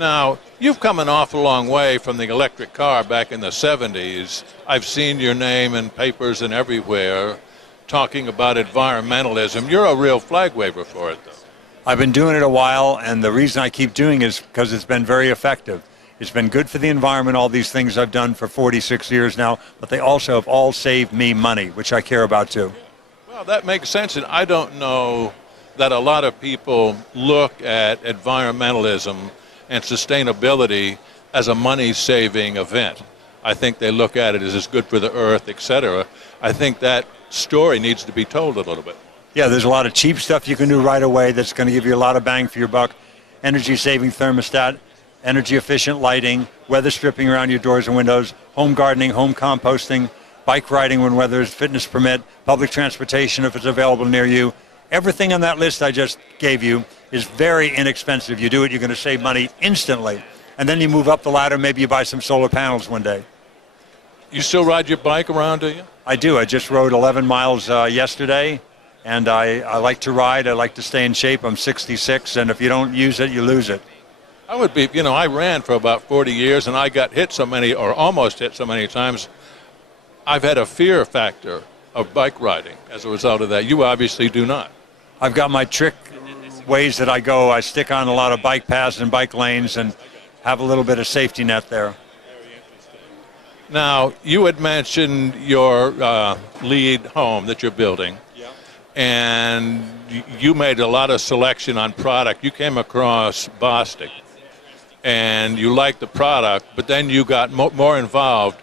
Now, you've come an awful long way from the electric car back in the 70s. I've seen your name in papers and everywhere talking about environmentalism. You're a real flag waver for it, though. I've been doing it a while, and the reason I keep doing it is because it's been very effective. It's been good for the environment, all these things I've done for 46 years now, but they also have all saved me money, which I care about too. Well, that makes sense, and I don't know that a lot of people look at environmentalism and sustainability as a money-saving event. I think they look at it as it's good for the earth, etc. I think that story needs to be told a little bit. Yeah, there's a lot of cheap stuff you can do right away that's going to give you a lot of bang for your buck. Energy-saving thermostat, energy-efficient lighting, weather stripping around your doors and windows, home gardening, home composting, bike riding when weather's fitness permit, public transportation if it's available near you. Everything on that list I just gave you is very inexpensive. You do it, you're going to save money instantly. And then you move up the ladder, maybe you buy some solar panels one day. You still ride your bike around, do you? I do. I just rode 11 miles yesterday, and I like to ride. I like to stay in shape. I'm 66, and if you don't use it, you lose it. I would be, I ran for about 40 years, and I got hit so many, or almost hit so many times. I've had a fear factor of bike riding as a result of that. You obviously do not. I've got my trick ways that I go. I stick on a lot of bike paths and bike lanes and have a little bit of safety net there. Now, you had mentioned your lead home that you're building, and you made a lot of selection on product. You came across Bostik, and you liked the product, but then you got more involved.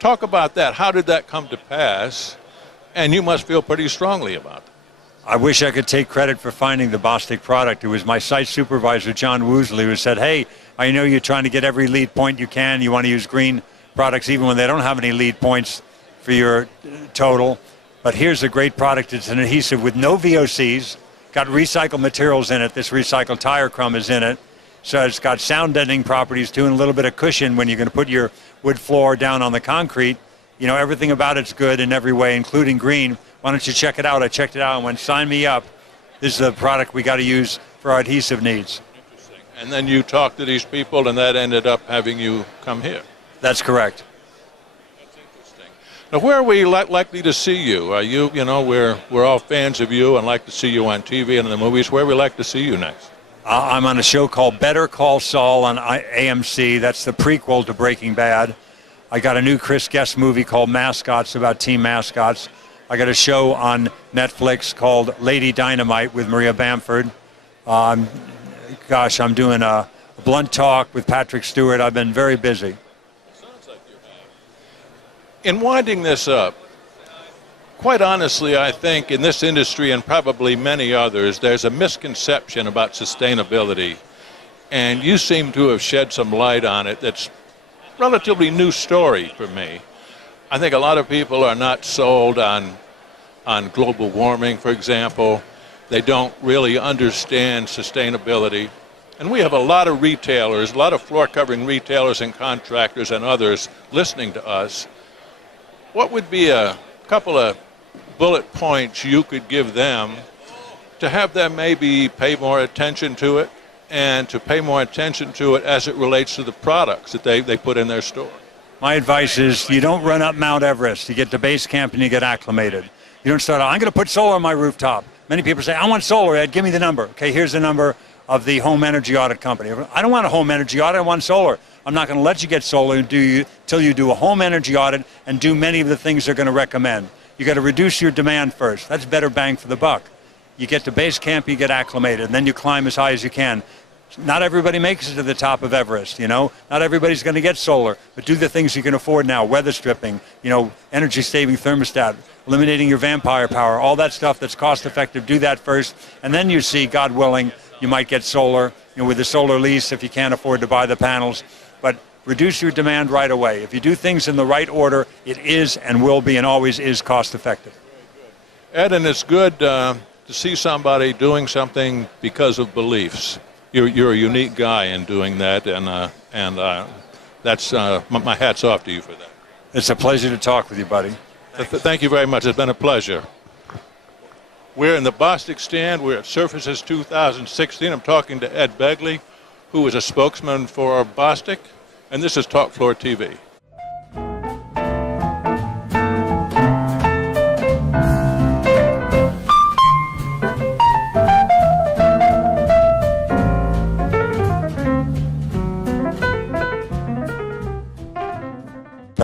Talk about that. How did that come to pass? And you must feel pretty strongly about it. I wish I could take credit for finding the Bostik product. It was my site supervisor, John Woosley, who said, hey, I know you're trying to get every lead point you can. You want to use green products even when they don't have any lead points for your total. But here's a great product. It's an adhesive with no VOCs, got recycled materials in it. This recycled tire crumb is in it. So it's got sound deadening properties too, and a little bit of cushion when you're going to put your wood floor down on the concrete. Everything about it's good in every way, including green. Why don't you check it out? I checked it out and went, sign me up. This is a product we got to use for our adhesive needs. Interesting. And then you talked to these people, and that ended up having you come here. That's correct. That's interesting. Now, where are we likely to see you? Are you, we're all fans of you and like to see you on TV and in the movies. Where we like to see you next? I'm on a show called Better Call Saul on AMC. That's the prequel to Breaking Bad. I got a new Chris Guest movie called Mascots about team mascots. I got a show on Netflix called Lady Dynamite with Maria Bamford. I'm doing a blunt talk with Patrick Stewart. I've been very busy. Sounds like you have. In winding this up, quite honestly, I think in this industry and probably many others, there's a misconception about sustainability. And you seem to have shed some light on it that's a relatively new story for me. I think a lot of people are not sold on global warming, for example. They don't really understand sustainability. And we have a lot of retailers, a lot of floor covering retailers and contractors and others listening to us. What would be a couple of bullet points you could give them to have them maybe pay more attention to it, and to pay more attention to it as it relates to the products that they put in their store? My advice is you don't run up Mount Everest. You get to base camp and you get acclimated. You don't start out, I'm going to put solar on my rooftop. Many people say, I want solar, Ed, give me the number. Okay, here's the number of the home energy audit company. I don't want a home energy audit, I want solar. I'm not going to let you get solar until you do a home energy audit and do many of the things they're going to recommend. You got to reduce your demand first. That's better bang for the buck. You get to base camp, you get acclimated, and then you climb as high as you can. Not everybody makes it to the top of Everest, Not everybody's going to get solar, but do the things you can afford now. Weather stripping, energy-saving thermostat, eliminating your vampire power, all that stuff that's cost-effective. Do that first, and then you see, God willing, you might get solar, with the solar lease if you can't afford to buy the panels. But reduce your demand right away. If you do things in the right order, it is and will be and always is cost-effective. Ed, and it's good to see somebody doing something because of beliefs. You're a unique guy in doing that, and that's my hat's off to you for that. It's a pleasure to talk with you, buddy. Thank you very much. It's been a pleasure. We're in the Bostik stand. We're at Surfaces 2016. I'm talking to Ed Begley, who is a spokesman for Bostik, and this is Talk Floor TV.